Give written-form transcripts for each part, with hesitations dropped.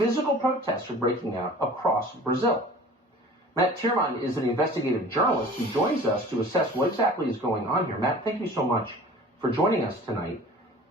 physical protests are breaking out across Brazil. Matt Tierman is an investigative journalist who joins us to assess what exactly is going on here. Matt, thank you so much for joining us tonight.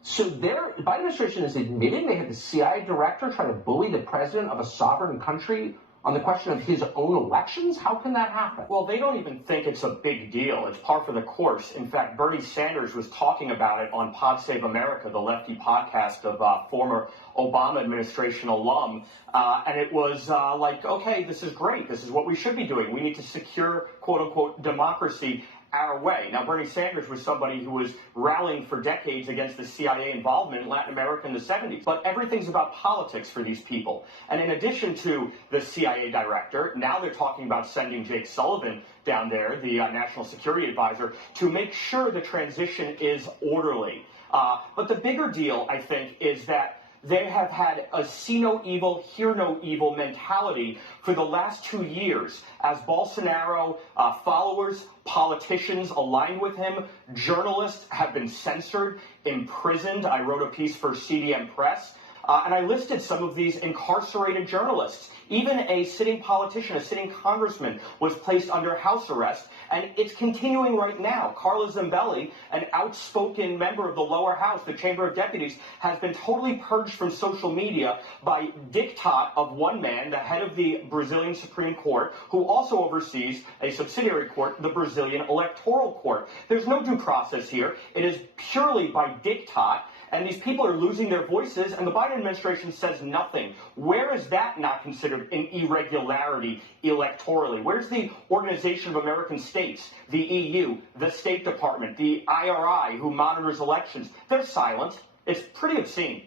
So the Biden administration is admitting they had the CIA director try to bully the president of a sovereign country on the question of his own elections? How can that happen? Well, they don't even think it's a big deal. It's par for the course. In fact, Bernie Sanders was talking about it on Pod Save America, the lefty podcast of former Obama administration alum. And it was like, okay, this is great. This is what we should be doing. We need to secure, quote unquote, democracy our way. Now, Bernie Sanders was somebody who was rallying for decades against the CIA involvement in Latin America in the 70s. But everything's about politics for these people. And in addition to the CIA director, now they're talking about sending Jake Sullivan down there, the national security advisor, to make sure the transition is orderly. But the bigger deal, I think, is that they have had a see no evil, hear no evil mentality for the last 2 years as Bolsonaro followers, politicians aligned with him, journalists have been censored, imprisoned. I wrote a piece for CDM Press. And I listed some of these incarcerated journalists. Even a sitting politician, a sitting congressman, was placed under house arrest. And it's continuing right now. Carla Zambelli, an outspoken member of the lower house, the Chamber of Deputies, has been totally purged from social media by diktat of one man, the head of the Brazilian Supreme Court, who also oversees a subsidiary court, the Brazilian Electoral Court. There's no due process here. It is purely by diktat. And these people are losing their voices, and the Biden administration says nothing. Where is that not considered an irregularity electorally? Where's the Organization of American States, the EU, the State Department, the IRI, who monitors elections? They're silent. It's pretty obscene.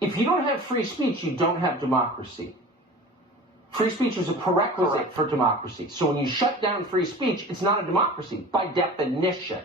If you don't have free speech, you don't have democracy. Free speech is a prerequisite for democracy. So when you shut down free speech, it's not a democracy by definition.